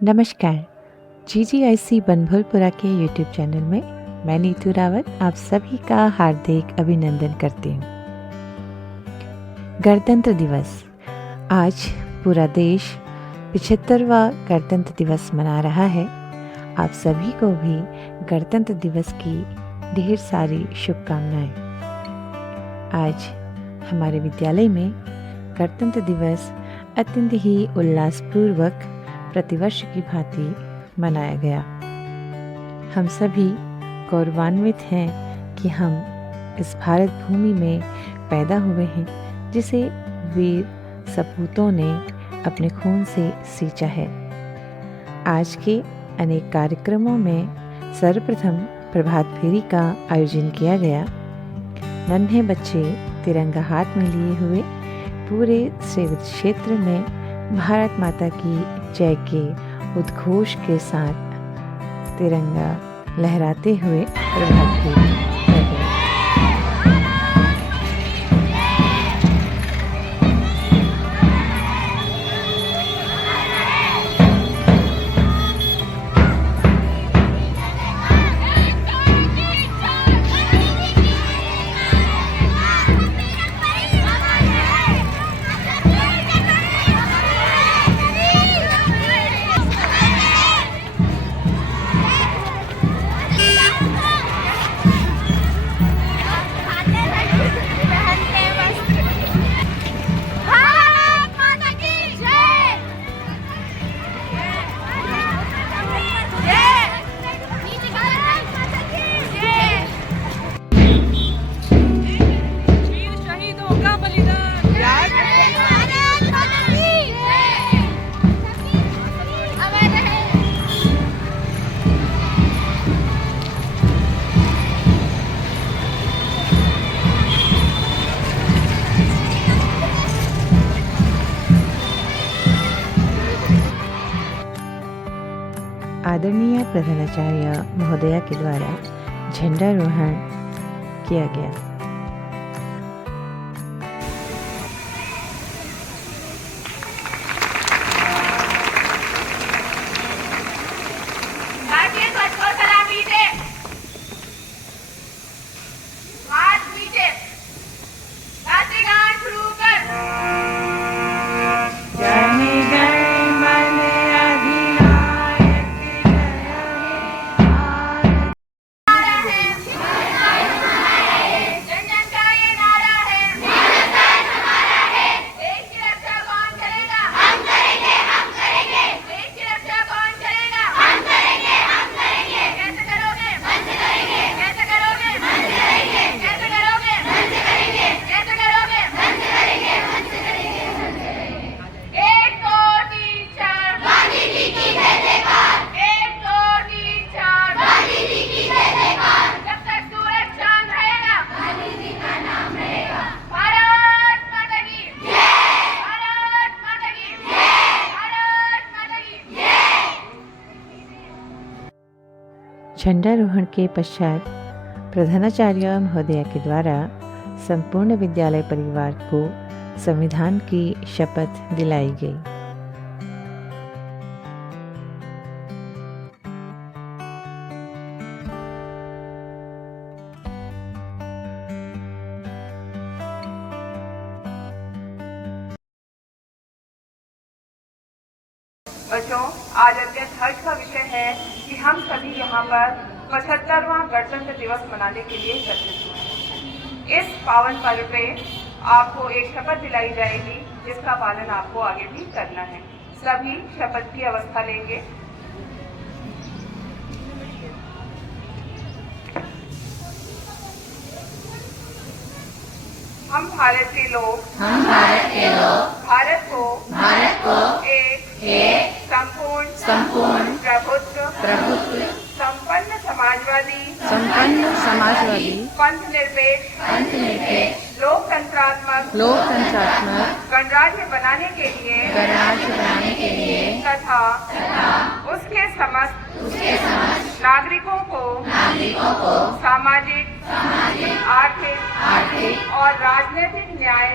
नमस्कार। GGIC बनभूलपुरा के YouTube channel में मैं नीतू रावत आप सभी का हार्दिक अभिनंदन करती हूँ। गणतंत्र दिवस, आज पूरा देश 75वां गणतंत्र दिवस मना रहा है। आप सभी को भी गणतंत्र दिवस की ढेर सारी शुभकामनाएं। आज हमारे विद्यालय में गणतंत्र दिवस अत्यंत ही उल्लासपूर्वक प्रतिवर्ष की भांति मनाया गया। हम सभी गौरवान्वित हैं कि हम इस भारत भूमि में पैदा हुए हैं, जिसे वीर सपूतों ने अपने खून से सींचा है। आज के अनेक कार्यक्रमों में सर्वप्रथम प्रभात फेरी का आयोजन किया गया। नन्हे बच्चे तिरंगा हाथ में लिए हुए पूरे सेवित क्षेत्र में भारत माता की जय के उद्घोष के साथ तिरंगा लहराते हुए प्रभात फेरी कर रहे। आदरणीय प्रधानाचार्य महोदया के द्वारा झंडारोहण किया गया। झंडारोहण के पश्चात प्रधानाचार्य महोदया के द्वारा संपूर्ण विद्यालय परिवार को संविधान की शपथ दिलाई गई। बच्चों, आज अत्यंत हर्ष का विषय है कि हम सभी यहाँ पर 75वां गणतंत्र दिवस मनाने के लिए एकत्रित हुए हैं। इस पावन पर्व पे आपको एक शपथ दिलाई जाएगी, जिसका पालन आपको आगे भी करना है। सभी शपथ की अवस्था लेंगे। हम भारत के लोग भारत को एक संपूर्ण प्रभुत्व संपन्न समाजवादी पंथ निरपेक्ष लोकतंत्रात्मक गणराज्य बनाने के लिए तथा उसके समस्त नागरिकों को सामाजिक आर्थिक और राजनीतिक न्याय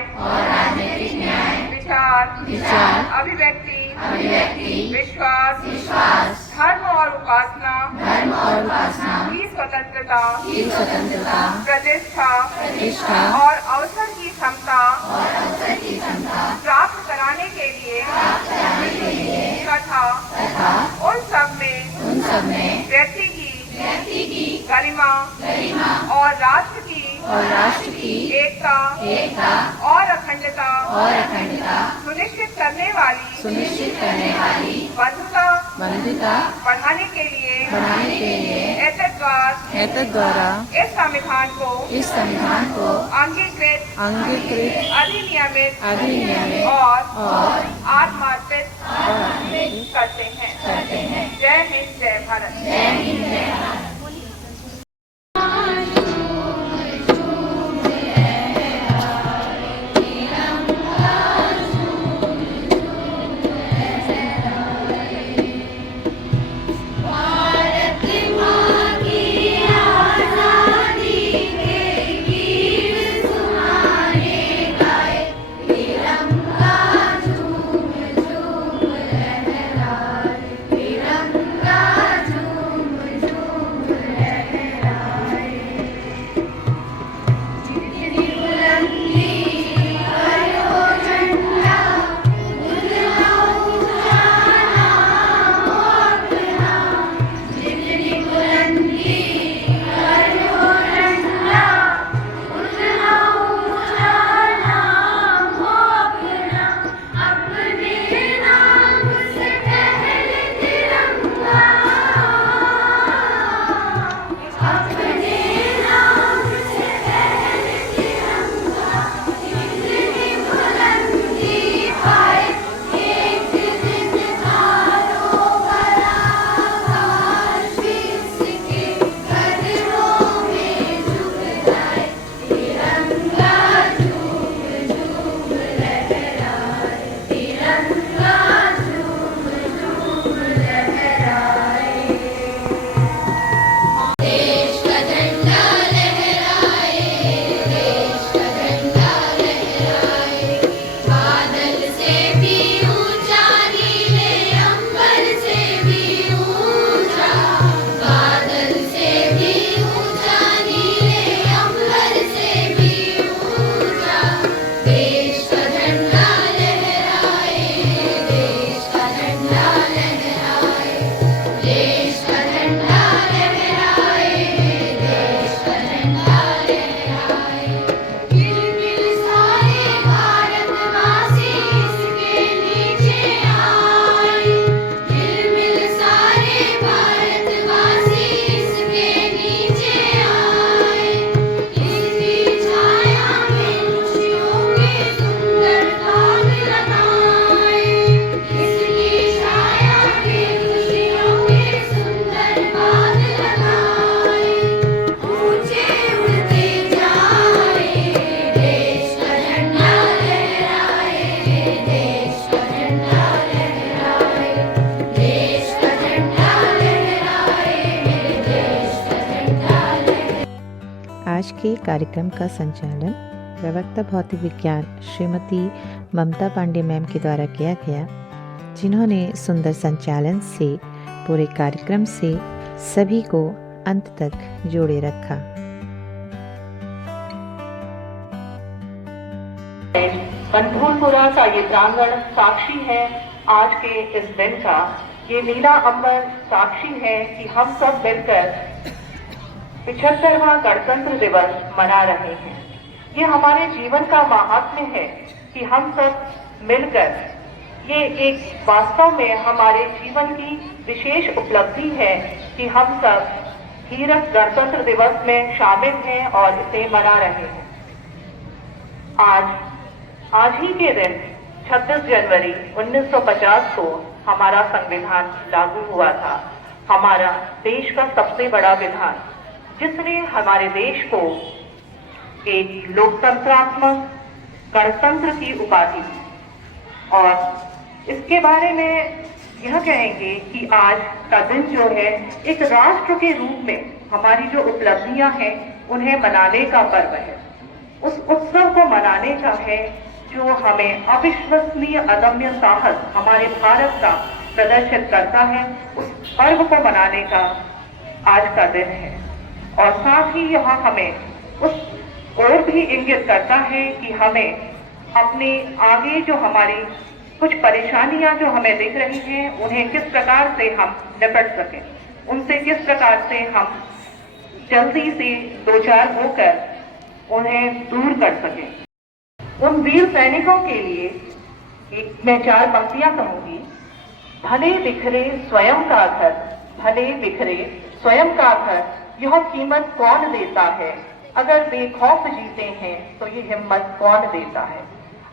विचार, अभिव्यक्ति, विश्वास, धर्म और उपासना की स्वतंत्रता, प्रतिष्ठा और अवसर की क्षमता प्राप्त कराने के लिए तथा उन सब में व्यक्ति की गरिमा और राष्ट्र की एकता और अखंडता सुनिश्चित करने वाली बंधुता बढ़ाने के लिए एतद् द्वारा इस संविधान को अंगीकृत अधिनियमित और आत्मार्पित करते हैं। जय हिंद, जय भारत। आज के कार्यक्रम का संचालन प्रवक्ता भौतिक विज्ञान श्रीमती ममता पांडे मैम के द्वारा किया गया, जिन्होंने सुंदर संचालन से पूरे कार्यक्रम से सभी को अंत तक जोड़े रखा। बंधुलपुरा का ये प्रांगण साक्षी है आज के इस दिन का। ये नीला अंबर साक्षी है कि हम सब मिलकर 75वां गणतंत्र दिवस मना रहे हैं। ये हमारे जीवन का महात्म्य है कि हम सब मिलकर, ये एक वास्तव में हमारे जीवन की विशेष उपलब्धि है कि हम सब हीरक गणतंत्र दिवस में शामिल हैं और इसे मना रहे हैं। आज ही के दिन 26 जनवरी 1950 को हमारा संविधान लागू हुआ था। हमारा देश का सबसे बड़ा विधान, जिसने हमारे देश को एक लोकतंत्रात्मक गणतंत्र की उपाधि दी। और इसके बारे में यह कहेंगे कि आज का दिन जो है एक राष्ट्र के रूप में हमारी जो उपलब्धियां हैं उन्हें मनाने का पर्व है। उस उत्सव को मनाने का है जो हमें अविश्वसनीय अदम्य साहस हमारे भारत का प्रदर्शित करता है, उस पर्व को मनाने का आज का दिन है। और साथ ही यह हमें उस ओर भी इंगित करता है कि हमें अपने आगे जो हमारी कुछ परेशानियां जो हमें दिख रही हैं, उन्हें किस प्रकार से हम निपट सकें, उनसे किस प्रकार से हम जल्दी से दो चार होकर उन्हें दूर कर सकें। उन वीर सैनिकों के लिए मैं चार पंक्तियां कहूंगी। भले बिखरे स्वयं का घर, भले बिखरे स्वयं का घर, यह कीमत कौन देता है? अगर बेखौफ जीते हैं तो ये हिम्मत कौन देता है?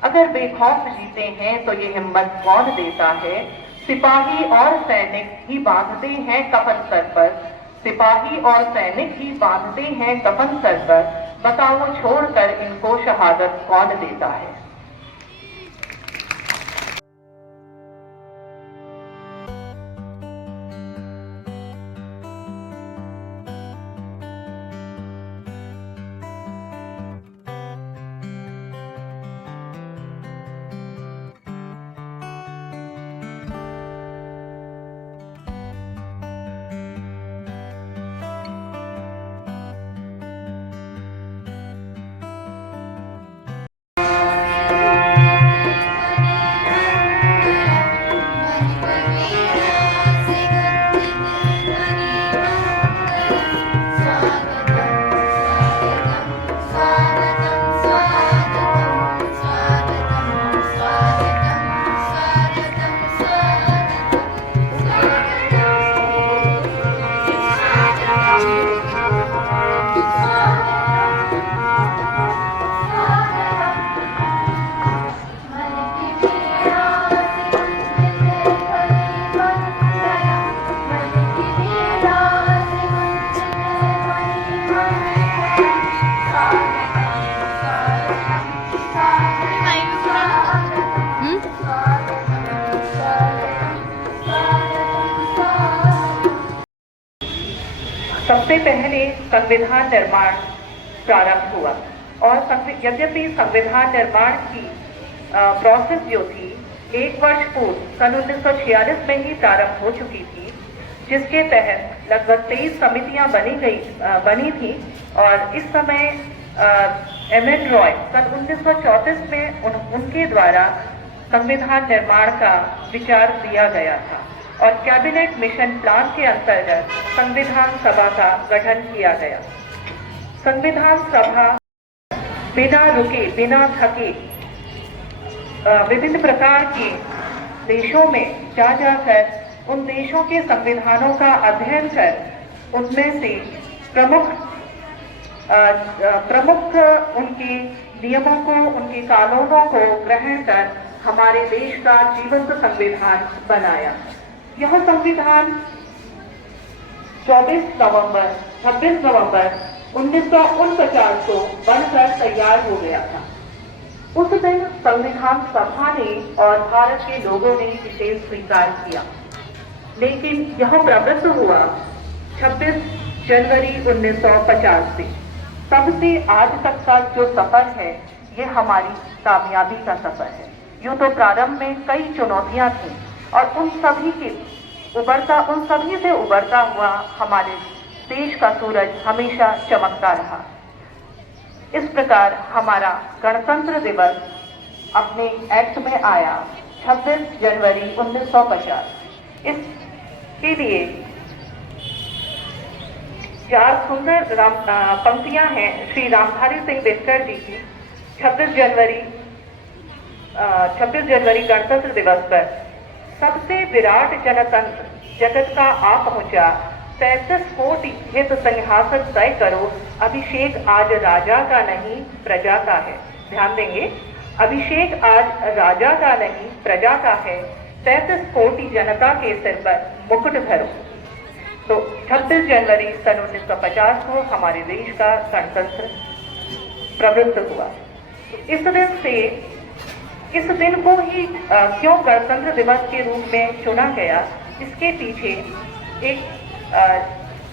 अगर बेखौफ जीते हैं तो ये हिम्मत कौन देता है? सिपाही और सैनिक ही बांधते हैं कफन सर पर, सिपाही और सैनिक ही बांधते हैं कफन सर पर, बताओ छोड़कर इनको शहादत कौन देता है? सबसे पहले संविधान निर्माण प्रारंभ हुआ और यद्यपि संविधान निर्माण की प्रोसेस जो थी 1 वर्ष पूर्व सन 1946 में ही प्रारंभ हो चुकी थी, जिसके तहत लगभग 23 समितियां बनी थी और इस समय एम.एन. रॉय सन 1934 में उनके द्वारा संविधान निर्माण का विचार दिया गया था और कैबिनेट मिशन प्लान के अंतर्गत संविधान सभा का गठन किया गया। संविधान सभा बिना रुके, बिना थके विभिन्न प्रकार के देशों में जा जाकर उन देशों के संविधानों का अध्ययन कर उनमें से प्रमुख उनके नियमों को, उनके कानूनों को ग्रहण कर हमारे देश का जीवंत संविधान बनाया। यह संविधान 26 नवंबर 1949 को बनकर तैयार हो गया था। उस दिन संविधान सभा ने और भारत के लोगों ने इसे स्वीकार किया, लेकिन यह प्रवृत्त हुआ 26 जनवरी 1950 से। तब से आज तक का जो सफर है, ये हमारी कामयाबी का सफर है। यूं तो प्रारंभ में कई चुनौतियां थी और उन सभी से उबरता हुआ हमारे देश का सूरज हमेशा चमकता रहा। इस प्रकार हमारा गणतंत्र दिवस अपने एक्ट में आया 26 जनवरी 1950। इसके लिए 4 सुंदर पंक्तियां हैं श्री रामधारी सिंह दिनकर जी की 26 जनवरी गणतंत्र दिवस पर। सबसे विराट जनतंत्र जगत का आ पहुंचा, 33 कोटि हित सिंहासन तय करो, अभिषेक आज राजा का नहीं प्रजा का है। ध्यान देंगे, अभिषेक आज राजा का नहीं प्रजा का है, 33 कोटि जनता के सिर पर मुकुट धरो। तो 26 जनवरी सन 1950 को हमारे देश का गणतंत्र प्रवृत्त हुआ। इस दिन को ही क्यों गणतंत्र दिवस के रूप में चुना गया, इसके पीछे एक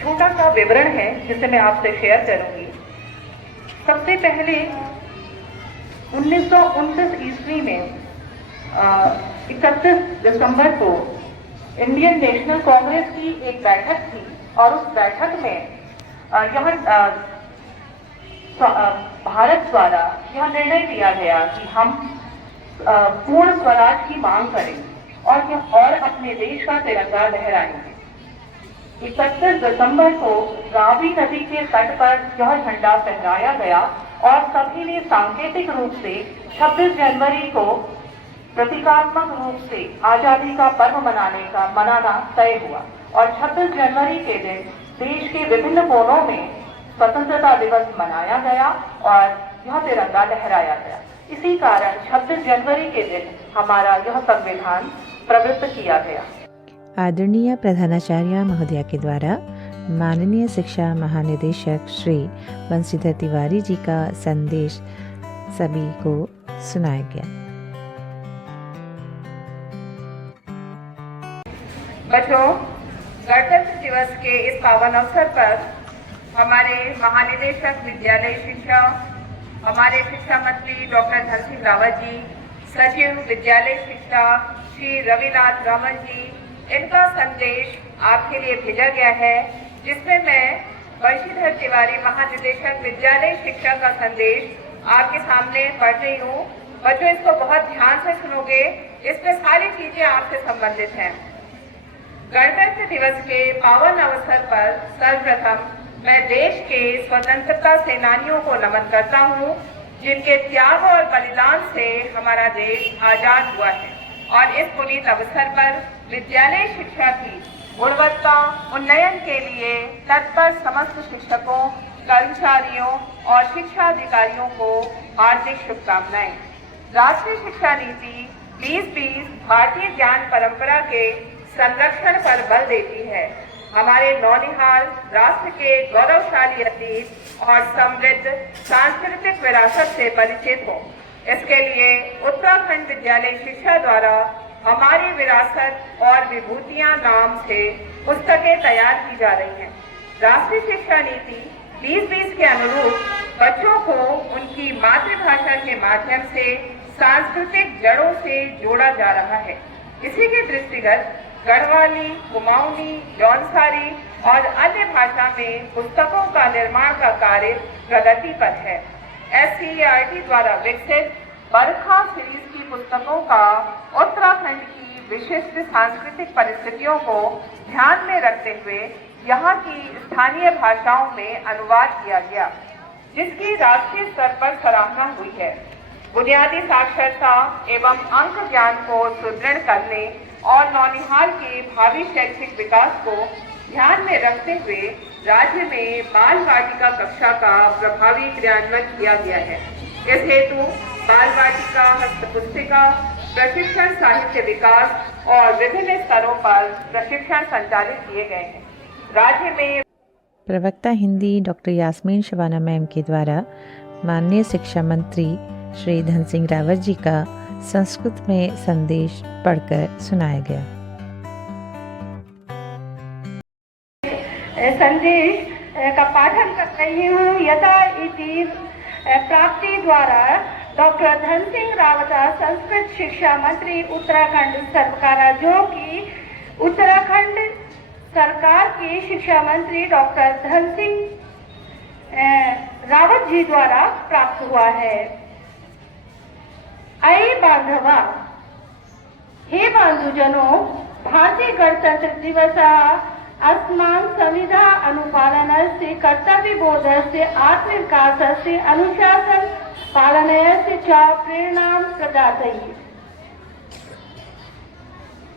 छोटा सा विवरण है जिसे मैं आपसे शेयर करूंगी। सबसे पहले 1929 ईस्वी में 31 दिसंबर को इंडियन नेशनल कांग्रेस की एक बैठक थी और उस बैठक में भारत द्वारा यह निर्णय लिया गया कि हम पूर्ण स्वराज की मांग करेंगे और अपने देश का तिरंगा लहराएंगे। 31 दिसंबर को रावी नदी के तट पर यह झंडा फहराया गया और सभी ने सांकेतिक रूप से 26 जनवरी को प्रतीकात्मक रूप से आजादी का पर्व मनाना तय हुआ और 26 जनवरी के दिन देश के विभिन्न कोनों में स्वतंत्रता दिवस मनाया गया और यह तिरंगा लहराया गया। इसी कारण 26 जनवरी के दिन हमारा यह संविधान प्रवृत्त किया गया। आदरणीय प्रधानाचार्य महोदया के द्वारा माननीय शिक्षा महानिदेशक श्री बंशीधर तिवारी जी का संदेश सभी को सुनाया गया। बच्चों, गणतंत्र दिवस के इस पावन अवसर पर हमारे महानिदेशक विद्यालय शिक्षा, हमारे शिक्षा मंत्री डॉक्टर धन सिंह रावत जी, सचिव विद्यालय शिक्षा श्री रविनाथ रमन जी, इनका संदेश आपके लिए भेजा गया है, जिसमें मैं बंशीधर तिवारी महानिदेशक विद्यालय शिक्षा का संदेश आपके सामने पढ़ रही हूँ। बच्चों, इसको बहुत ध्यान से सुनोगे, इसमें सारी चीजें आपसे संबंधित हैं। गणतंत्र दिवस के पावन अवसर पर सर्वप्रथम मैं देश के स्वतंत्रता सेनानियों को नमन करता हूँ, जिनके त्याग और बलिदान से हमारा देश आजाद हुआ है और इस पुनीत अवसर पर विद्यालय शिक्षा की गुणवत्ता उन्नयन के लिए तत्पर समस्त शिक्षकों, कर्मचारियों और शिक्षा अधिकारियों को हार्दिक शुभकामनाएं। राष्ट्रीय शिक्षा नीति 2020 भारतीय ज्ञान परंपरा के संरक्षण पर बल देती है। हमारे नौनिहाल राष्ट्र के गौरवशाली अतीत और समृद्ध सांस्कृतिक विरासत से परिचित हो, इसके लिए उत्तराखंड विद्यालय शिक्षा द्वारा हमारी विरासत और विभूतियां नाम से पुस्तकें तैयार की जा रही हैं। राष्ट्रीय शिक्षा नीति 2020 के अनुरूप बच्चों को उनकी मातृभाषा के माध्यम से सांस्कृतिक जड़ों से जोड़ा जा रहा है। इसी के दृष्टिगत गढ़वाली, कुमाऊनी, जौनसारी और अन्य भाषा में पुस्तकों का निर्माण का कार्य प्रगति पर है। SCERT द्वारा विकसित बरखा सीरीज की पुस्तकों का उत्तराखंड की विशिष्ट सांस्कृतिक परिस्थितियों को ध्यान में रखते हुए यहाँ की स्थानीय भाषाओं में अनुवाद किया गया, जिसकी राष्ट्रीय स्तर पर सराहना हुई है। बुनियादी साक्षरता एवं अंक ज्ञान को सुदृढ़ करने और नौनिहाल के भावी शैक्षिक विकास को ध्यान में रखते हुए राज्य में बाल वाटिका कक्षा का प्रभावी क्रियान्वयन किया गया है। इस हेतु बाल वाटिका, हस्तपुस्तिका, प्रशिक्षण, साहित्य विकास और विभिन्न स्तरों पर प्रशिक्षण संचालित किए गए हैं। राज्य में प्रवक्ता हिंदी डॉक्टर यास्मीन शबाना मैम के द्वारा माननीय शिक्षा मंत्री श्री धन सिंह रावत जी का संस्कृत में संदेश पढ़कर सुनाया गया। संदेश का पाठन कर रही हूँ। यथा इति प्राप्ति द्वारा डॉक्टर धन सिंह रावत संस्कृत शिक्षा मंत्री उत्तराखंड सरकार, जो कि उत्तराखंड सरकार के शिक्षा मंत्री डॉक्टर धन सिंह रावत जी द्वारा प्राप्त हुआ है। ऐ बांधवा, हे बांधुजनों, भारतीय गणतंत्र दिवस अस्मान् संविधान अनुपालनस्य कर्तव्यबोधस्य आत्मविकासस्य अनुशासन पालनस्य च प्रेरणां प्रदाति।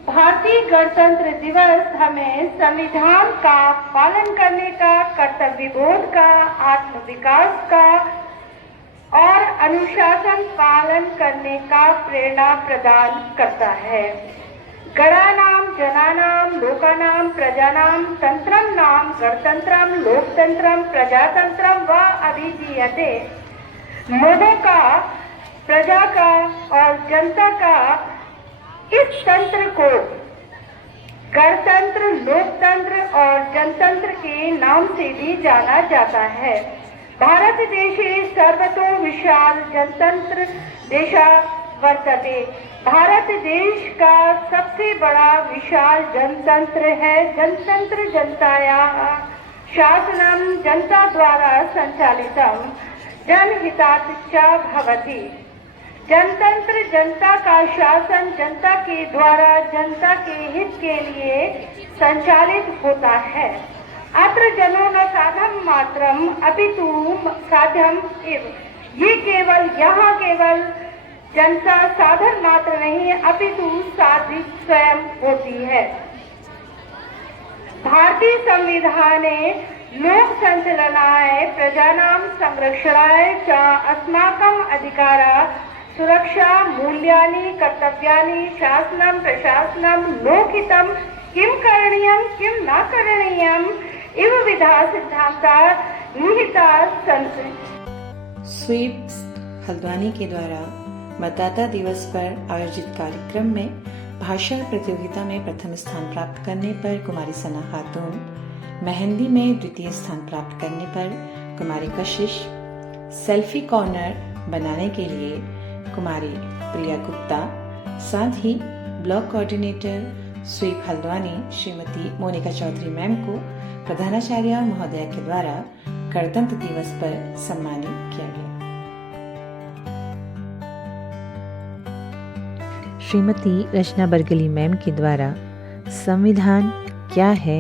भारतीय गणतंत्र दिवस हमें संविधान का पालन करने का, कर्तव्यबोध का, आत्म विकास का और अनुशासन पालन करने का प्रेरणा प्रदान करता है। गणानां जनानां लोकानां प्रजानां तंत्रं नाम गणतंत्रं लोकतंत्रं प्रजातंत्रं व अभिधीयते। लोगों का, प्रजा का और जनता का इस तंत्र को गणतंत्र, लोकतंत्र और जनतंत्र के नाम से भी जाना जाता है। भारतदेशे सर्वतो विशाल जनतंत्र देशा वर्तते। भारत देश का सबसे बड़ा विशाल जनतंत्र है। जनतंत्र जनतायाः शासनं जनता द्वारा संचालितं जनहितात् च भवति। जनतंत्र जनता का शासन जनता के द्वारा जनता के हित के लिए संचालित होता है। अत्र जनो न साधम मात्रम अपितु साध्यम एव। ये यहाँ केवल जनता साधन मात्र नहीं अपितु साधित स्वयं होती है। भारतीय संविधाने लोक संचलनाय प्रजानां संरक्षणाय च अस्माकम् अधिकारा सुरक्षा मूल्यानि कर्तव्यानि शासनं प्रशासनं लोकहितं किं करणीयं किं न करणीयम् इव विधा सिद्धांता निहिता सन्ति। स्वीप हल्द्वानी के द्वारा मतदाता दिवस पर आयोजित कार्यक्रम में भाषण प्रतियोगिता में प्रथम स्थान प्राप्त करने पर कुमारी सना खातून, मेहंदी में द्वितीय स्थान प्राप्त करने पर कुमारी कशिश, सेल्फी कॉर्नर बनाने के लिए कुमारी प्रिया गुप्ता, साथ ही block coordinator SVEEP Haldwani Shrimati Monika Chaudhary ma'am को प्रधानाचार्य महोदया के द्वारा गणतंत्र दिवस पर सम्मानित किया गया। श्रीमती रचना बरगली मैम के द्वारा संविधान क्या है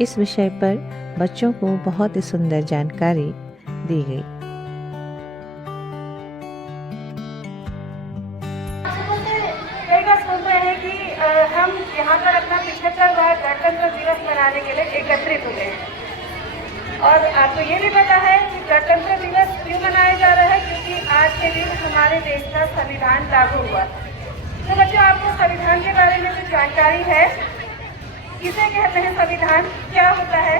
इस विषय पर बच्चों को बहुत ही सुंदर जानकारी दी गई। सुनते हैं कि हम यहाँ पर अपना 75वां गणतंत्र दिवस मनाने के लिए एकत्रित हुए हैं और आपको ये भी पता है कि गणतंत्र दिवस क्यों मनाया जा रहा है, क्योंकि आज के दिन हमारे देश का संविधान लागू हुआ। तो बच्चों, आपको संविधान के बारे में कुछ जानकारी है? किसे कहते हैं संविधान, क्या होता है,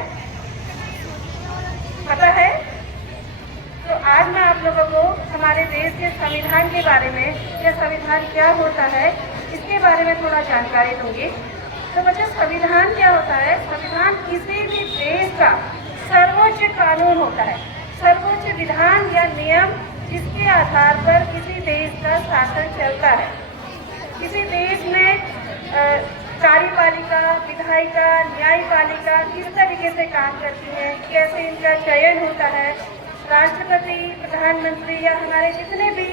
पता है? तो आज मैं आप लोगों को हमारे देश के संविधान के बारे में, यह संविधान क्या होता है, इसके बारे में थोड़ा जानकारी दूंगी। तो बच्चों, संविधान क्या होता है? संविधान किसी भी देश का सर्वोच्च कानून होता है, सर्वोच्च विधान या नियम जिसके आधार पर किसी देश का शासन चलता है। किसी देश में कार्यपालिका, विधायिका, न्यायपालिका किस तरीके से काम करती है, कैसे इनका चयन होता है, राष्ट्रपति, प्रधानमंत्री या हमारे जितने भी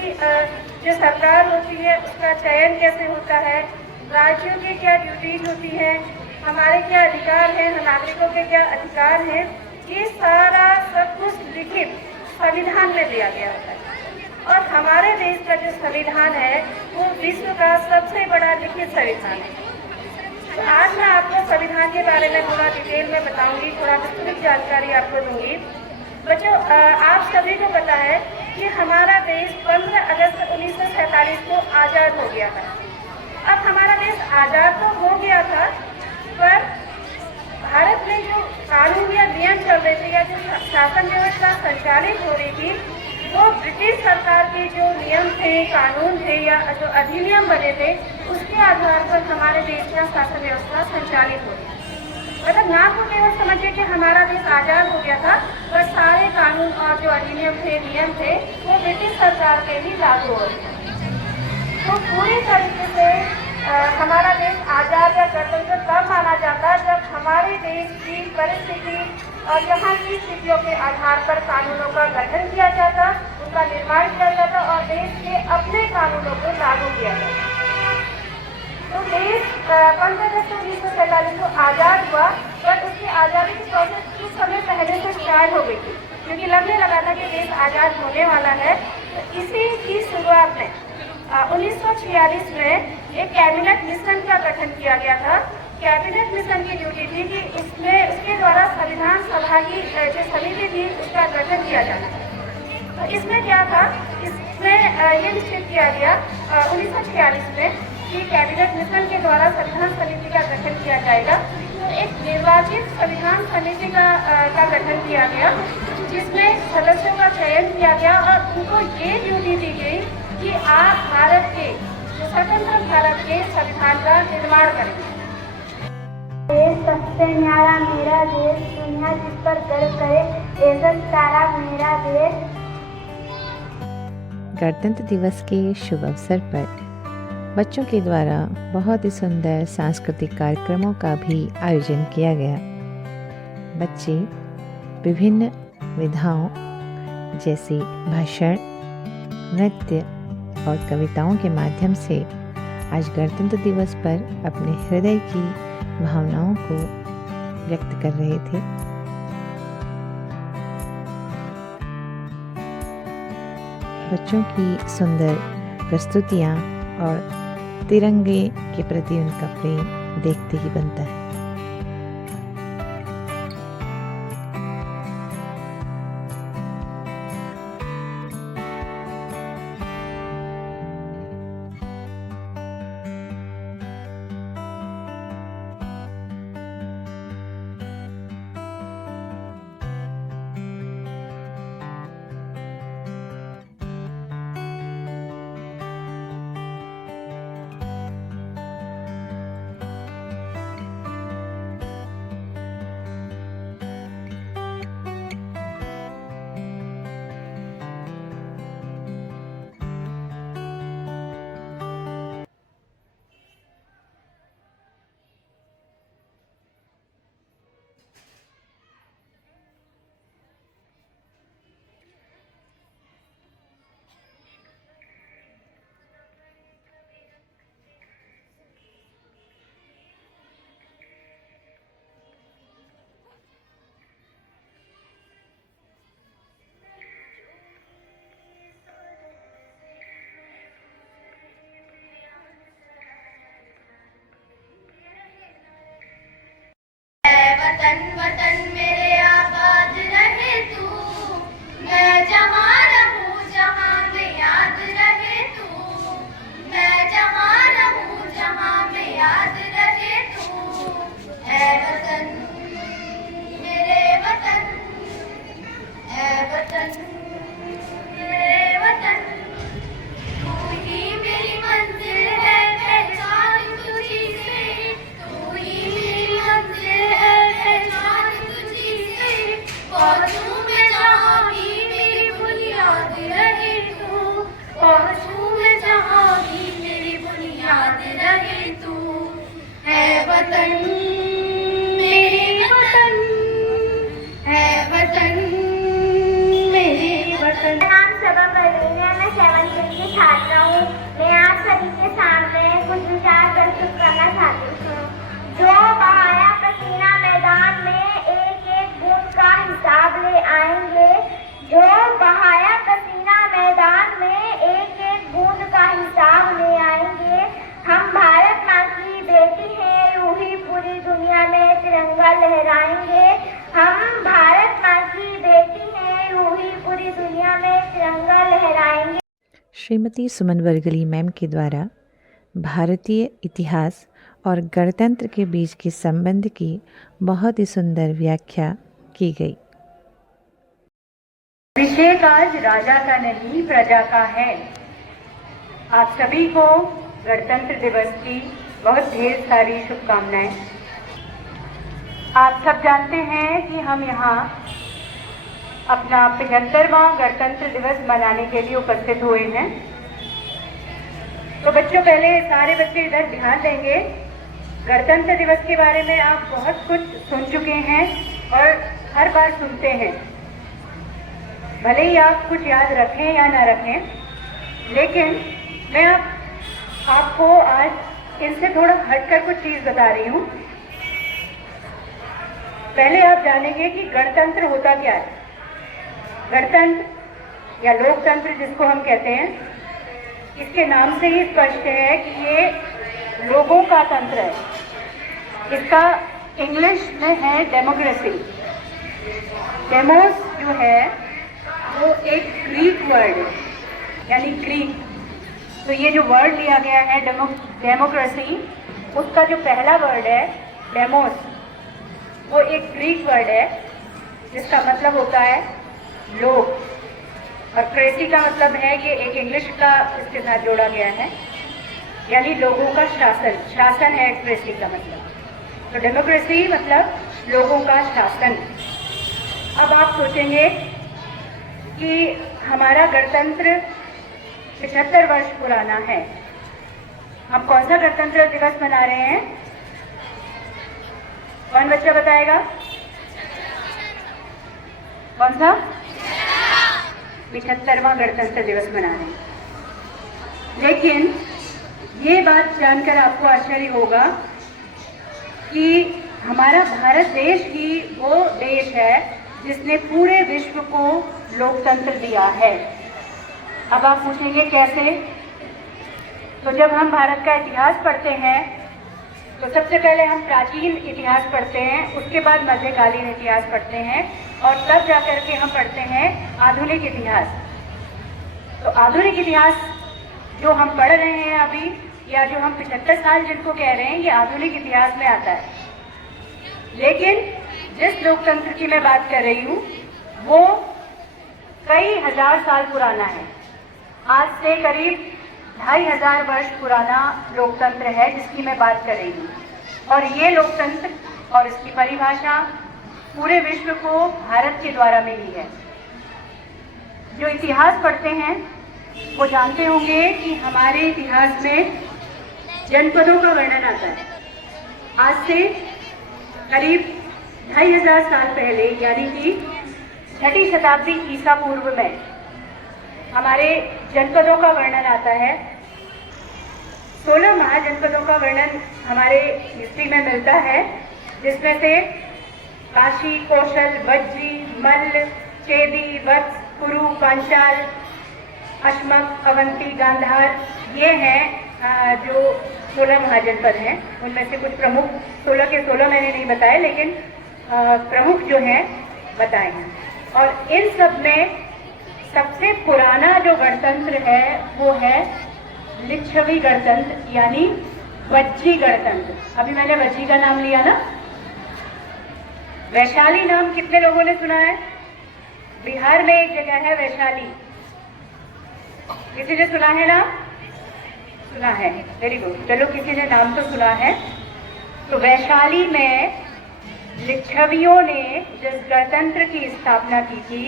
जो सरकार होती है उसका चयन कैसे होता है, राज्यों की क्या ड्यूटीज होती है, हमारे क्या अधिकार हैं, नागरिकों के क्या अधिकार हैं, ये सारा सब कुछ लिखित संविधान में दिया गया होता है। और हमारे देश का जो संविधान है वो विश्व का सबसे बड़ा लिखित संविधान है। तो आज मैं आपको संविधान के बारे में थोड़ा डिटेल में बताऊंगी, थोड़ा विस्तृत जानकारी आपको दूंगी। बच्चों, आप सभी को पता है कि हमारा देश 15 अगस्त 1947 को आज़ाद हो गया था। अब हमारा देश आज़ाद तो हो गया था, पर भारत में जो कानून या नियम चल रहे थे या जो शासन व्यवस्था संचालित हो रही थी वो ब्रिटिश सरकार के जो नियम थे, कानून थे या जो अधिनियम बने थे उसके आधार पर हमारे देश का शासन व्यवस्था संचालित हो रही। मतलब ना तो केवल समझिए कि हमारा देश आज़ाद हो गया था, पर सारे कानून और जो अधिनियम थे, नियम थे वो ब्रिटिश सरकार के ही लागू हो रहे। तो पूरी तरीके से हमारा देश आज़ाद या स्वतंत्र तब माना जाता जब हमारे देश की परिस्थिति और यहाँ की स्थितियों के आधार पर कानूनों का गठन किया जाता, उनका निर्माण किया जाता और देश के अपने कानूनों को लागू किया जाता। तो देश 15 अगस्त 1947 को आज़ाद हुआ, पर उसकी आज़ादी की प्रोसेस कुछ समय पहले से स्टार्ट हो गई थी, क्योंकि लगने लगा था कि देश आज़ाद होने वाला है। तो इसी की शुरुआत में 1946 में एक कैबिनेट मिशन का गठन किया गया था। कैबिनेट मिशन की ड्यूटी थी कि उसके द्वारा संविधान सभा की जो समिति थी उसका गठन किया जाना था। तो इसमें क्या था, इसमें ये निश्चित किया गया 1946 में कि कैबिनेट मिशन के द्वारा संविधान समिति का गठन किया जाएगा। तो एक निर्वाचित संविधान समिति का गठन किया गया, जिसमें सदस्यों का चयन किया गया और उनको ये ड्यूटी दी गई कि आप भारत के जो स्वतंत्र भारत के संविधान का निर्माण करें। सबसे न्यारा मेरा देश, दुनिया जिस पर गर्व करे, ऐसा सारा मेरा देश। गणतंत्र दिवस के शुभ अवसर पर बच्चों के द्वारा बहुत ही सुंदर सांस्कृतिक कार्यक्रमों का भी आयोजन किया गया। बच्चे विभिन्न विधाओं जैसे भाषण, नृत्य और कविताओं के माध्यम से आज गणतंत्र दिवस पर अपने हृदय की भावनाओं को व्यक्त कर रहे थे। बच्चों की सुंदर प्रस्तुतियाँ और तिरंगे के प्रति उनका प्रेम देखते ही बनता है। वतन वतन मेरे आबाद रहे तू, मैं जहाँ रहूँ जहाँ में याद रहे तू, मैं जहाँ रहूँ जहाँ में याद रहे तू। ऐ वतन मेरे वतन, ऐ वतन मेरे वतन, तू ही मेरी मंजिल है, पहचान तुझी से, तू ही मेरी मंजिल है, पहचान तुझी से। पहुँचूं मैं जहाँ भी मेरी बुनियाद रहे तू, पहुँचूं मैं जहाँ भी मेरी बुनियाद रहे तू। है वतन मेरे वतन, है वतन मेरे वतन। नाम सबा परवीन है, मैं 7th grade की छात्रा हूँ। मैं आप सभी के सामने कुछ विचार प्रस्तुत करना चाहती हूँ। जो बहाया पसीना मैदान में एक एक बूंद का हिसाब ले आएंगे, जो बहाया पसीना मैदान में एक एक बूंद का हिसाब ले आएंगे। हम भारत माँ की बेटी हैं, यूं ही पूरी दुनिया में तिरंगा लहराएंगे। हम भारत माँ की बेटी हैं, यूं ही पूरी दुनिया में तिरंगा लहराएंगे। श्रीमती सुमन वर्गली मैम के द्वारा भारतीय इतिहास और गणतंत्र के बीच के संबंध की बहुत ही सुंदर व्याख्या की गई। अभिषेक आज राजा का नहीं प्रजा का है। आप सभी को गणतंत्र दिवस की बहुत ढेर सारी शुभकामनाएं। आप सब जानते हैं कि हम यहाँ अपना 75वां गणतंत्र दिवस मनाने के लिए उपस्थित हुए हैं। तो बच्चों, पहले सारे बच्चे इधर ध्यान देंगे। गणतंत्र दिवस के बारे में आप बहुत कुछ सुन चुके हैं और हर बार सुनते हैं। भले ही आप कुछ याद रखें या ना रखें, लेकिन मैं आपको आज इनसे थोड़ा हटकर कुछ चीज़ बता रही हूँ। पहले आप जानेंगे कि गणतंत्र होता क्या है। गणतंत्र या लोकतंत्र जिसको हम कहते हैं, इसके नाम से ही स्पष्ट है कि ये लोगों का तंत्र है। इसका इंग्लिश में है डेमोक्रेसी। डेमोस जो है वो एक ग्रीक वर्ड है, यानी ग्रीक। तो ये जो वर्ड लिया गया है डेमोक्रेसी, उसका जो पहला वर्ड है डेमोस, वो एक ग्रीक वर्ड है जिसका मतलब होता है लोग, और क्रेसी का मतलब है, ये एक इंग्लिश का इसके साथ जोड़ा गया है, यानी लोगों का शासन। शासन है क्रेसी का मतलब। तो डेमोक्रेसी मतलब लोगों का शासन। अब आप सोचेंगे कि हमारा गणतंत्र 75 वर्ष पुराना है। हम कौन सा गणतंत्र दिवस मना रहे हैं? कौन बच्चा बताएगा? कौन सा? 75वां गणतंत्र दिवस मना रहे हैं। लेकिन ये बात जानकर आपको आश्चर्य होगा कि हमारा भारत देश ही वो देश है जिसने पूरे विश्व को लोकतंत्र दिया है। अब आप पूछेंगे कैसे? तो जब हम भारत का इतिहास पढ़ते हैं तो सबसे पहले हम प्राचीन इतिहास पढ़ते हैं, उसके बाद मध्यकालीन इतिहास पढ़ते हैं और तब जाकर के हम पढ़ते हैं आधुनिक इतिहास। तो आधुनिक इतिहास जो हम पढ़ रहे हैं अभी, या जो हम 75 साल जिनको कह रहे हैं, ये आधुनिक इतिहास में आता है। लेकिन जिस लोकतंत्र की मैं बात कर रही हूँ वो कई हजार साल पुराना है। आज से करीब 2500 वर्ष पुराना लोकतंत्र है जिसकी मैं बात कर रही हूँ। और ये लोकतंत्र और इसकी परिभाषा पूरे विश्व को भारत के द्वारा मिली है। जो इतिहास पढ़ते हैं वो जानते होंगे कि हमारे इतिहास में जनपदों का वर्णन आता है। आज से करीब 2500 साल पहले, यानी कि 6ठी शताब्दी ईसा पूर्व में हमारे जनपदों का वर्णन आता है। 16 महाजनपदों का वर्णन हमारे हिस्ट्री में मिलता है, जिसमें से काशी, कौशल, वज्जी, मल्ल, चेदी, वत्स, कुरु, पांचाल, अश्मक, अवंती, गांधार, ये हैं जो 16 महाजनपद हैं। उनमें से कुछ प्रमुख 16 के 16 मैंने नहीं बताए, लेकिन प्रमुख जो हैं बताए हैं। और इन सब में सबसे पुराना जो गणतंत्र है वो है लिच्छवी गणतंत्र, यानी वज्जी गणतंत्र। अभी मैंने वज्जी का नाम लिया ना। वैशाली नाम कितने लोगों ने सुना है? बिहार में एक जगह है वैशाली, किसी ने सुना है ना? सुना है, वेरी गुड। चलो, किसी ने नाम तो सुना है। तो वैशाली में लिच्छवियों ने जिस गणतंत्र की स्थापना की थी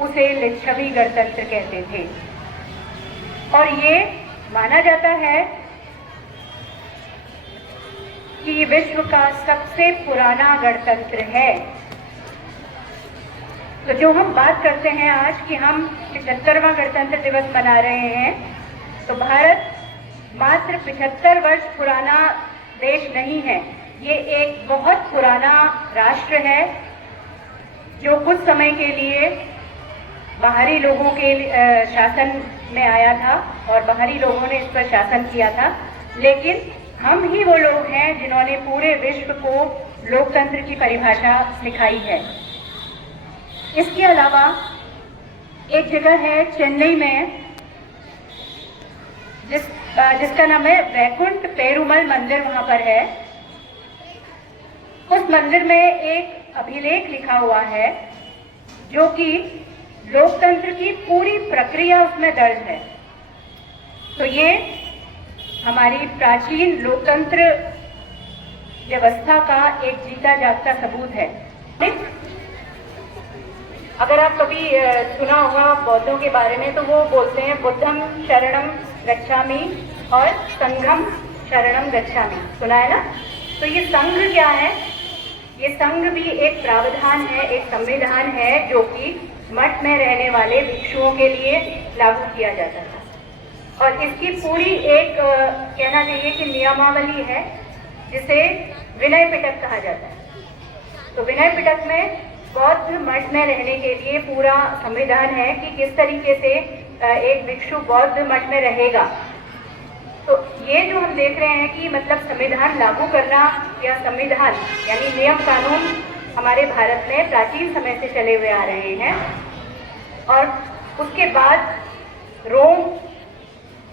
उसे लिच्छवी गणतंत्र कहते थे। और ये माना जाता है कि विश्व का सबसे पुराना गणतंत्र है। तो जो हम बात करते हैं आज कि हम 75वां गणतंत्र दिवस मना रहे हैं, तो भारत मात्र 75 वर्ष पुराना देश नहीं है, ये एक बहुत पुराना राष्ट्र है जो कुछ समय के लिए बाहरी लोगों के शासन में आया था और बाहरी लोगों ने इस पर शासन किया था। लेकिन हम ही वो लोग हैं जिन्होंने पूरे विश्व को लोकतंत्र की परिभाषा सिखाई है। इसके अलावा एक जगह है चेन्नई में जिसका नाम है वैकुंठ पेरुमल मंदिर, वहां पर है। उस मंदिर में एक अभिलेख लिखा हुआ है जो कि लोकतंत्र की पूरी प्रक्रिया उसमें दर्ज है। तो ये हमारी प्राचीन लोकतंत्र व्यवस्था का एक जीता जागता सबूत है। अगर आप कभी सुना होगा बौद्धों के बारे में, तो वो बोलते हैं बुद्धम शरणम गच्छामि और संघम शरणम गच्छामि। सुना है ना? तो ये संघ क्या है? ये संघ भी एक प्रावधान है, एक संविधान है जो कि मठ में रहने वाले भिक्षुओं के लिए लागू किया जाता था। और इसकी पूरी एक कहना चाहिए कि नियमावली है जिसे विनय पिटक कहा जाता है। तो विनय पिटक में बौद्ध मठ में रहने के लिए पूरा संविधान है कि किस तरीके से एक भिक्षु बौद्ध मठ में रहेगा। तो ये जो हम देख रहे हैं कि मतलब संविधान लागू करना या संविधान यानी नियम कानून हमारे भारत में प्राचीन समय से चले हुए आ रहे हैं। और उसके बाद रोम,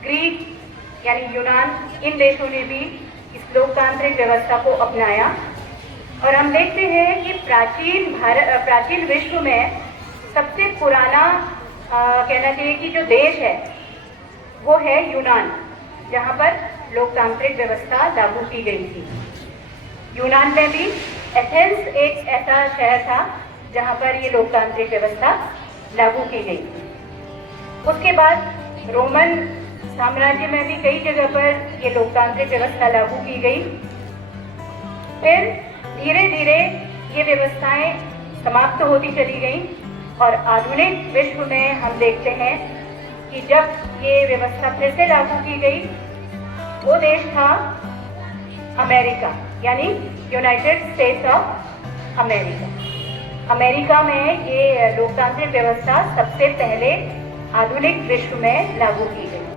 ग्रीक यानी यूनान, इन देशों ने भी इस लोकतांत्रिक व्यवस्था को अपनाया। और हम देखते हैं कि प्राचीन विश्व में सबसे पुराना कहना चाहिए कि जो देश है वो है यूनान, जहाँ पर लोकतांत्रिक व्यवस्था लागू की गई थी। यूनान में भी एथेंस एक ऐसा शहर था जहाँ पर ये लोकतांत्रिक व्यवस्था लागू की गई। उसके बाद रोमन साम्राज्य में भी कई जगह पर ये लोकतांत्रिक व्यवस्था लागू की गई। फिर धीरे धीरे ये व्यवस्थाएं समाप्त होती चली गई और आधुनिक विश्व में हम देखते हैं कि जब ये व्यवस्था फिर से लागू की गई, वो देश था अमेरिका, यानी United states of America. America में ये लोकतांत्रिक व्यवस्था सबसे पहले आधुनिक विश्व में लागू की गई।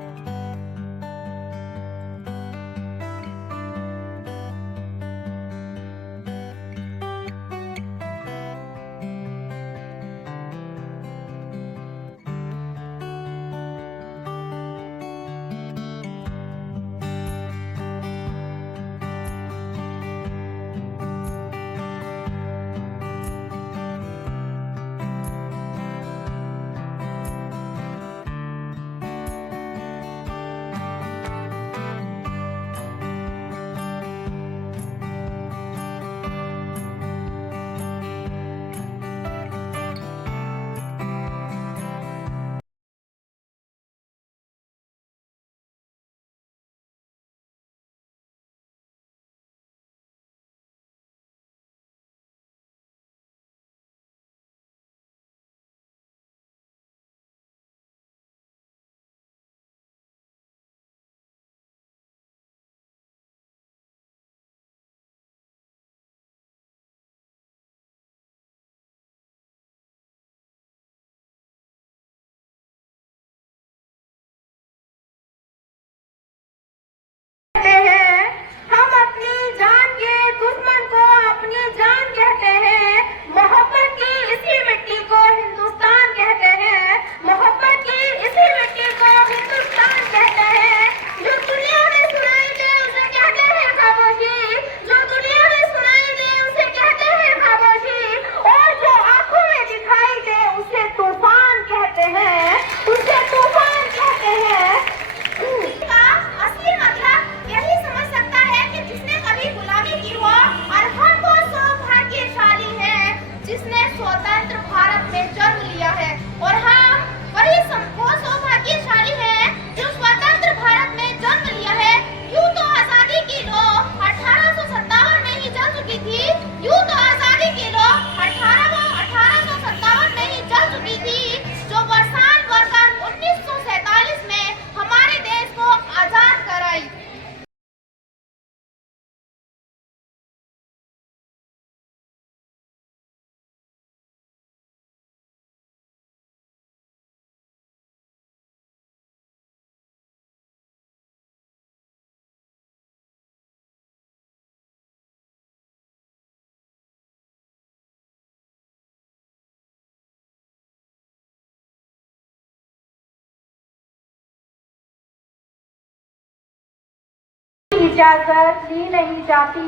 इजाजत ली नहीं जाती,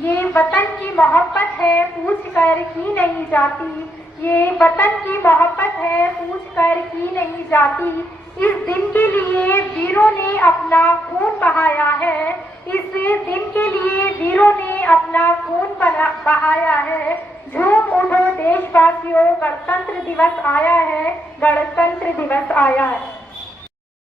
ये वतन की मोहब्बत है पूछ कर की नहीं जाती, ये वतन की मोहब्बत है पूछ कर की नहीं जाती। इस दिन के लिए वीरों ने अपना खून बहाया है, इस दिन के लिए वीरों ने अपना खून बहाया है। झूम उठो देशवासियों, गणतंत्र दिवस आया है, गणतंत्र दिवस आया है।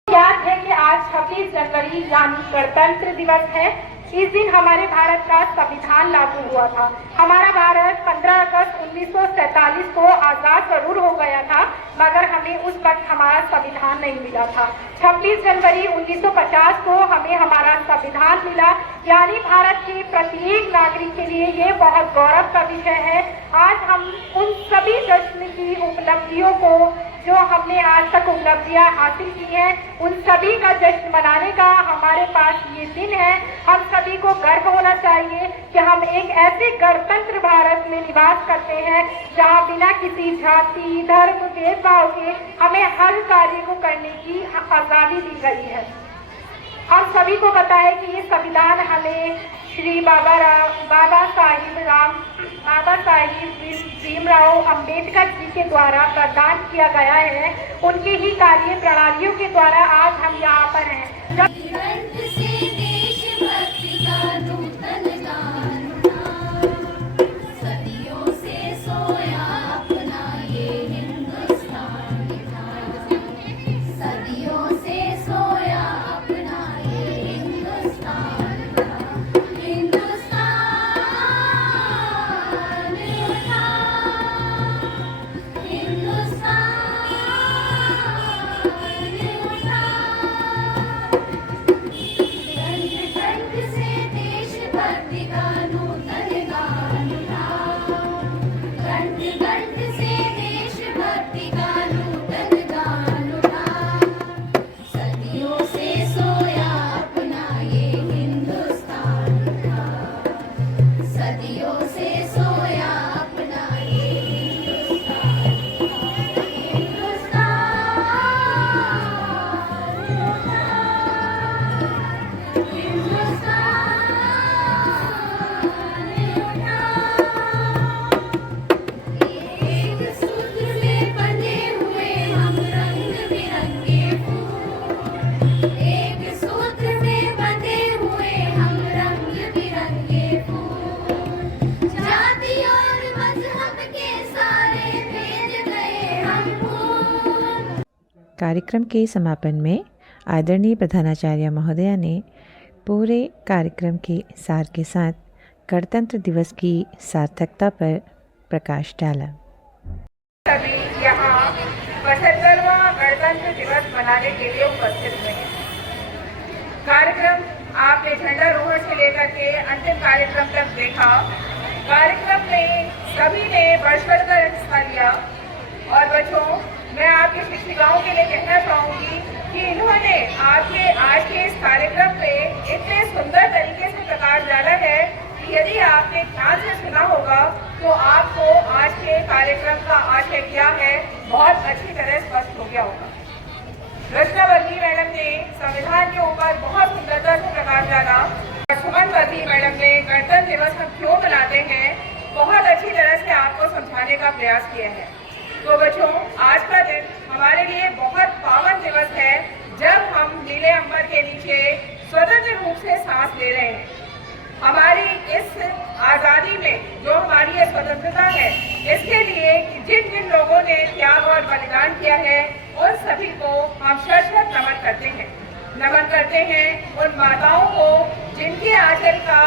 याद है कि आज 26 जनवरी यानी गणतंत्र दिवस है। इस दिन हमारे भारत का संविधान लागू हुआ था। हमारा भारत 15 अगस्त 1947 को आजाद जरूर हो गया था, मगर हमें उस वक्त हमारा संविधान नहीं मिला था। 26 जनवरी 1950 को हमें हमारा संविधान मिला, यानी भारत के प्रत्येक नागरिक के लिए ये बहुत गौरव का विषय है। आज हम उन सभी जश्न की उपलब्धियों को, जो हमने आज तक उपलब्धियां हासिल की हैं, उन सभी का जश्न मनाने का हमारे पास ये दिन है। हम सभी को गर्व होना चाहिए कि हम एक ऐसे गणतंत्र भारत में निवास करते हैं जहां बिना किसी जाति, धर्म, भेदभाव के हमें हर कार्य को करने की आजादी दी गई है। हम सभी को पता है कि ये संविधान हमें श्री बाबा साहिब भीमराव अंबेडकर जी के द्वारा प्रदान किया गया है। उनके ही कार्य प्रणालियों के द्वारा आज हम यहाँ पर हैं। कार्यक्रम के समापन में आदरणीय प्रधानाचार्य महोदया ने पूरे कार्यक्रम के सार के साथ गणतंत्र दिवस की सार्थकता पर प्रकाश डाला। सभी यहाँ 75वां गणतंत्र दिवस मनाने के लिए उपस्थित हुए हैं। कार्यक्रम आपने झंडारोहण से लेकर के अंतिम कार्यक्रम तक देखा। कार्यक्रम में सभी ने बढ़ चढ़कर हिस्सा लिया और बच्चों, मैं आपकी शिक्षिकाओं के लिए कहना चाहूँगी कि इन्होंने आपके आज के इस कार्यक्रम पे इतने सुंदर तरीके से प्रकाश डाला है कि यदि आपने ध्यान से सुना होगा तो आपको आज के कार्यक्रम का आशय क्या है बहुत अच्छी तरह स्पष्ट हो गया होगा। रचना वर्गी मैडम ने संविधान के ऊपर बहुत सुंदरता से प्रकाश डाला और सुमन वर्गी मैडम ने गणतंत्र दिवस हम क्यों मनाते हैं बहुत अच्छी तरह से आपको समझाने का प्रयास किया है। तो बच्चों, आज का दिन हमारे लिए बहुत पावन दिवस है जब हम नीले अंबर के नीचे स्वतंत्र रूप से सांस ले रहे हैं। हमारी इस आज़ादी में जो हमारी ये स्वतंत्रता है, इसके लिए जिन जिन लोगों ने त्याग और बलिदान किया है उन सभी को हम शत-शत नमन करते हैं। नमन करते हैं उन माताओं को जिनके आंचल का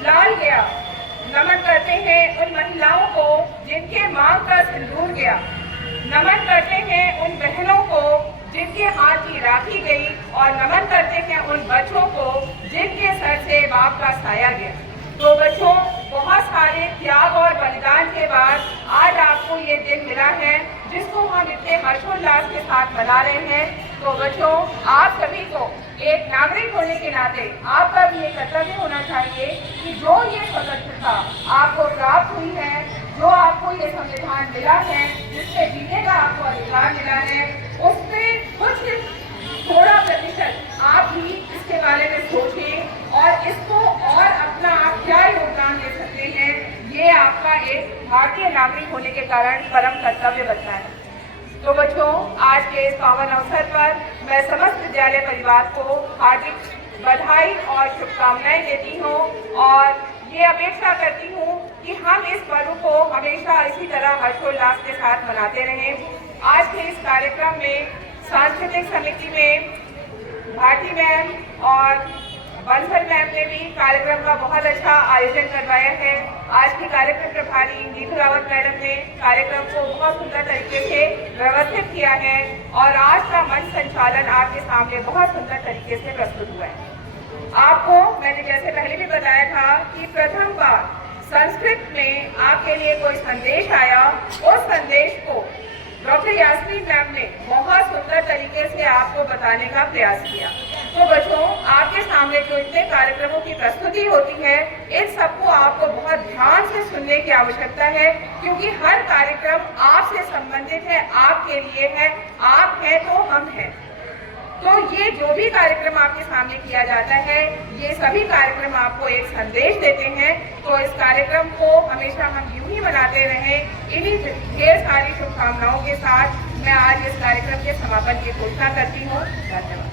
लाल गया। नमन करते हैं उन महिलाओं को जिनके मांग का सिंदूर गया। नमन करते हैं उन बहनों को जिनके हाथ की राखी गई और नमन करते हैं उन बच्चों को जिनके सर से बाप का साया गया। तो बच्चों, बहुत सारे त्याग और बलिदान के बाद आज आपको ये दिन मिला है जिसको हम इतने हर्षोल्लास के साथ मना रहे हैं। तो बच्चों, आप सभी को एक नागरिक होने के नाते आपका भी ये कर्तव्य होना चाहिए कि जो ये स्वतंत्रता आपको प्राप्त हुई है, जो आपको ये संविधान मिला है, जिससे जीने का आपको अधिकार मिला है, उसमें कुछ थोड़ा प्रतिशत आप भी इसके बारे में सोचें और इसको और अपना आप क्या योगदान दे सकते हैं, ये आपका एक भारतीय नागरिक होने के कारण परम कर्तव्य बनता है। तो बच्चों, आज के इस पावन अवसर पर मैं समस्त विद्यालय परिवार को हार्दिक बधाई और शुभकामनाएं देती हूँ और ये अपेक्षा करती हूँ कि हम इस पर्व को हमेशा इसी तरह हर्षोल्लास के साथ मनाते रहें। आज के इस कार्यक्रम में सांस्कृतिक समिति में भारती मैम और बंसल मैम ने भी कार्यक्रम का बहुत अच्छा आयोजन करवाया है। आज की कार्यक्रम प्रभारी नीतू रावत मैडम ने कार्यक्रम को बहुत सुंदर तरीके से व्यवस्थित किया है और आज का मंच संचालन आपके सामने बहुत सुंदर तरीके से प्रस्तुत हुआ है। आपको मैंने जैसे पहले भी बताया था कि प्रथम बार संस्कृत में आपके लिए कोई संदेश आया, उस संदेश को डॉक्टर यास्मीन मैम ने बहुत सुंदर तरीके से आपको बताने का प्रयास किया। तो बच्चों, आपके सामने जो इतने कार्यक्रमों की प्रस्तुति होती है, इन सबको आपको बहुत ध्यान से सुनने की आवश्यकता है क्योंकि हर कार्यक्रम आपसे संबंधित है, आपके लिए है। आप हैं तो हम हैं। तो ये जो भी कार्यक्रम आपके सामने किया जाता है, ये सभी कार्यक्रम आपको एक संदेश देते हैं। तो इस कार्यक्रम को हमेशा हम यूं ही मनाते रहें। इन्हीं ढेर सारी शुभकामनाओं के साथ मैं आज इस कार्यक्रम के समापन की घोषणा करती हूँ। धन्यवाद।